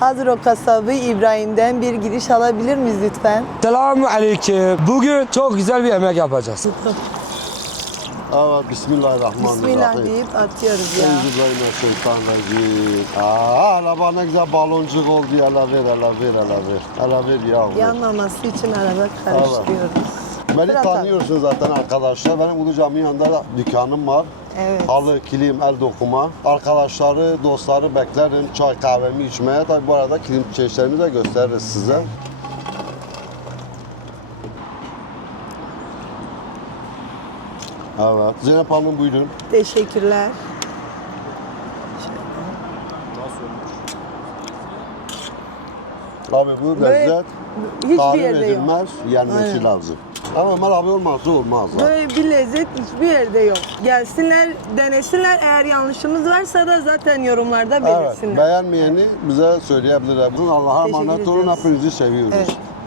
Hazır o kasabı İbrahim'den bir giriş alabilir miyiz lütfen? Selamun aleyküm. Bugün çok güzel bir yemek yapacağız. Evet, Bismillahirrahmanirrahim. Bismillah deyip atıyoruz ya. Euzubillahimineşşeytanirracim. Aa, araba ne güzel baloncuk oldu. Ala ver, ala ver, ala ver. Ala ver ya. Yanmaması için araba karıştırıyoruz. Beni Fırat abi. tanıyorsunuz zaten arkadaşlar. Benim Ulu Cami'nin yanında da dükkanım var. Evet. Halı, kilim, el dokuma. Arkadaşları, dostları beklerim. Çay, kahvemi içmeye. Tabii bu arada kilim çeşitlerini de gösteririz size. Evet. Zeynep Hanım buyurun. Teşekkürler. Abi bu lezzet hiçbir tarif yerde yok. edilmez, yenmesi Aynen. lazım. Ama Ömer abi olmazsa olmaz. ha. Böyle bir lezzet hiçbir yerde yok. Gelsinler, denesinler. Eğer yanlışımız varsa da zaten yorumlarda Evet, belirsinler. beğenmeyeni bize söyleyebilirler. Allah'a Teşekkür emanet olun, hepinizi seviyoruz. Evet.